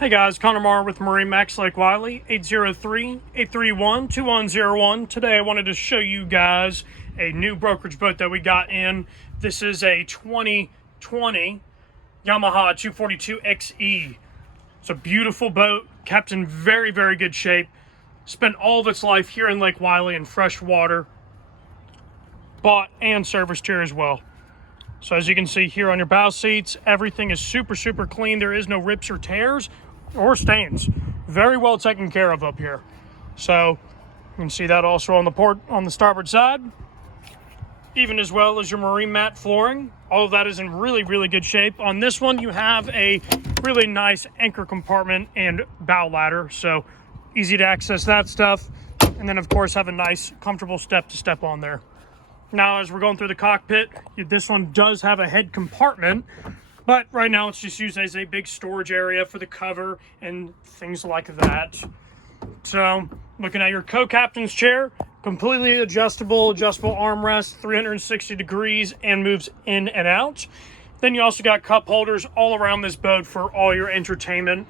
Hey guys, Connor Marr with MarineMax Lake Wylie, 803-831-2101. Today I wanted to show you guys a new brokerage boat that we got in. This is a 2020 Yamaha 242X. It's a beautiful boat, kept in very, very good shape. Spent all of its life here in Lake Wylie in fresh water. Bought and serviced here as well. So as you can see here on your bow seats, everything is super, super clean. There is no rips or tears or stains. Very well taken care of up here. So you can see that also on the starboard side, even as well as your marine mat flooring. All of that is in really, really good shape. On this one, you have a really nice anchor compartment and bow ladder. So easy to access that stuff. And then of course have a nice, comfortable step to step on there. Now, as we're going through the cockpit, this one does have a head compartment, but right now it's just used as a big storage area for the cover and things like that. So, looking at your co-captain's chair, completely adjustable armrest, 360 degrees, and moves in and out. Then you also got cup holders all around this boat for all your entertainment.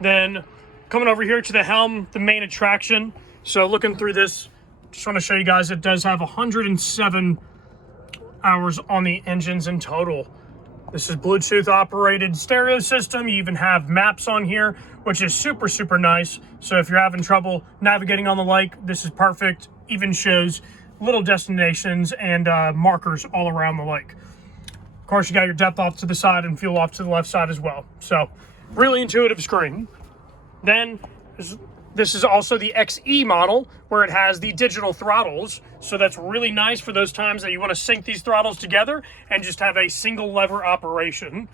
Then, coming over here to the helm, the main attraction. So, looking through this, just want to show you guys it does have 107 hours on the engines in total. This is Bluetooth operated stereo system. You even have maps on here, which is super, super nice. So if you're having trouble navigating on the lake, this is perfect. Even shows little destinations and markers all around the lake. Of course, you got your depth off to the side and fuel off to the left side as well. So really intuitive screen. Then this is also the XE model, where it has the digital throttles. So that's really nice for those times that you want to sync these throttles together and just have a single lever operation.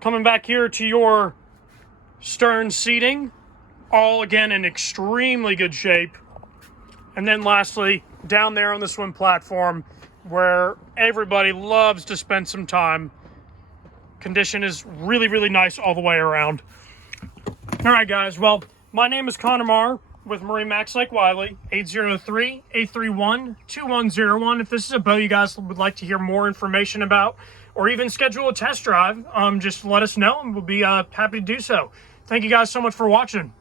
Coming back here to your stern seating, all again in extremely good shape. And then lastly, down there on the swim platform, where everybody loves to spend some time. Condition is really, really nice all the way around. All right, guys. Well, my name is Connor Marr with MarineMax Lake Wylie, 803-831-2101. If this is a boat you guys would like to hear more information about or even schedule a test drive, just let us know and we'll be happy to do so. Thank you guys so much for watching.